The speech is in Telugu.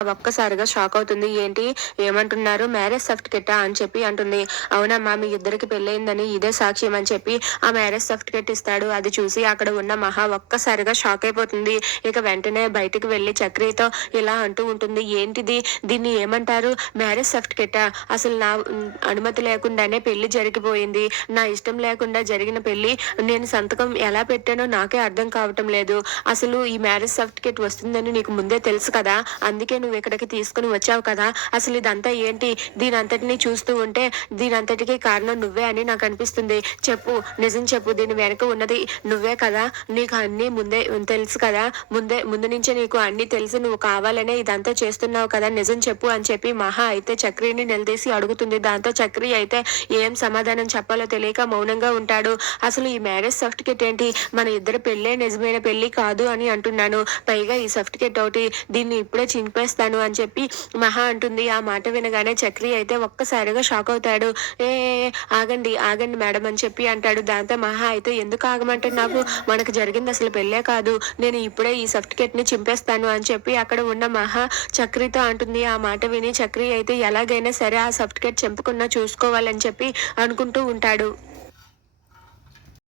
ఒక్కసారిగా షాక్ అవుతుంది. ఏంటి ఏమంటున్నారు? మ్యారేజ్ సర్టిఫికేటా అని చెప్పి అంటుంది. అవునమ్మా మీ ఇద్దరికి పెళ్ళయిందని ఇదే సాక్ష్యం అని చెప్పి ఆ మ్యారేజ్ సర్టిఫికేట్ ఇస్తాడు. అది చూసి అక్కడ ఉన్న మహా ఒక్కసారిగా షాక్ అయిపోతుంది. ఇక వెంటనే బయటికి వెళ్లి చక్రితో ఇలా అంటూ ఉంటుంది. ఏంటిది? దీన్ని ఏమంటారు? మ్యారేజ్ సర్టిఫికేటా? అసలు నా అనుమతి లేకుండానే పెళ్లి జరిగిపోయింది. నా ఇష్టం లేకుండా జరిగిన పెళ్లి నేను సంతకం ఎలా పెట్టానో నాకే అర్థం కావటం లేదు. అసలు ఈ మ్యారేజ్ సర్టిఫికేట్ వస్తుందని నీకు ముందే తెలుసు కదా! అందుకే నువ్వు ఇక్కడికి తీసుకుని వచ్చావు కదా! అసలు ఇదంతా ఏంటి? దీనంతటిని చూస్తూ ఉంటే దీనంతటికి కారణం నువ్వే అని నాకు అనిపిస్తుంది. చెప్పు, నిజం చెప్పు. దీని వెనక ఉన్నది నువ్వే కదా! నీకు అన్నీ ముందే తెలుసు కదా! ముందు నుంచే నీకు అన్నీ తెలిసి నువ్వు కావాలనే ఇదంతా చేస్తున్నావు కదా! నిజం చెప్పు అని చెప్పి మహా అయితే చక్రిని నిలదీసి అడుగుతుంది. దాంతో చక్రి అయితే ఏం సమాధానం చెప్పాలో తెలియక మౌనంగా ఉంటాడు. అసలు ఈ మ్యారేజ్ సర్టిఫికేట్ ఏంటి? మన ఇద్దరి పెళ్ళే నిజమైన పెళ్లి కాదు అని అంటున్నాను. పైగా ఈ సర్టిఫికేట్ ఒకటి దీన్ని ఇప్పుడే చింపేస్తాను అని చెప్పి మహా అంటుంది. ఆ మాట వినగానే చక్రి అయితే ఒక్కసారిగా షాక్ అవుతాడు. ఏ ఏ, ఆగండి ఆగండి మేడం అని చెప్పి అంటాడు. దాంతో మహా అయితే ఎందుకు ఆగమంటున్నావు? మనకు జరిగింది అసలు పెళ్ళే కాదు. నేను ఇప్పుడే ఈ సర్టిఫికేట్ ని చింపేస్తాను అని చెప్పి అక్కడ ఉన్న మహా చక్రితో అంటుంది. ఆ మాట విని చక్రి అయితే ఎలాగైనా సరే ఆ సర్టిఫికేట్ చింపకుండా చూసుకోవాలని చెప్పి అనుకుంటూ ఉంటాడు.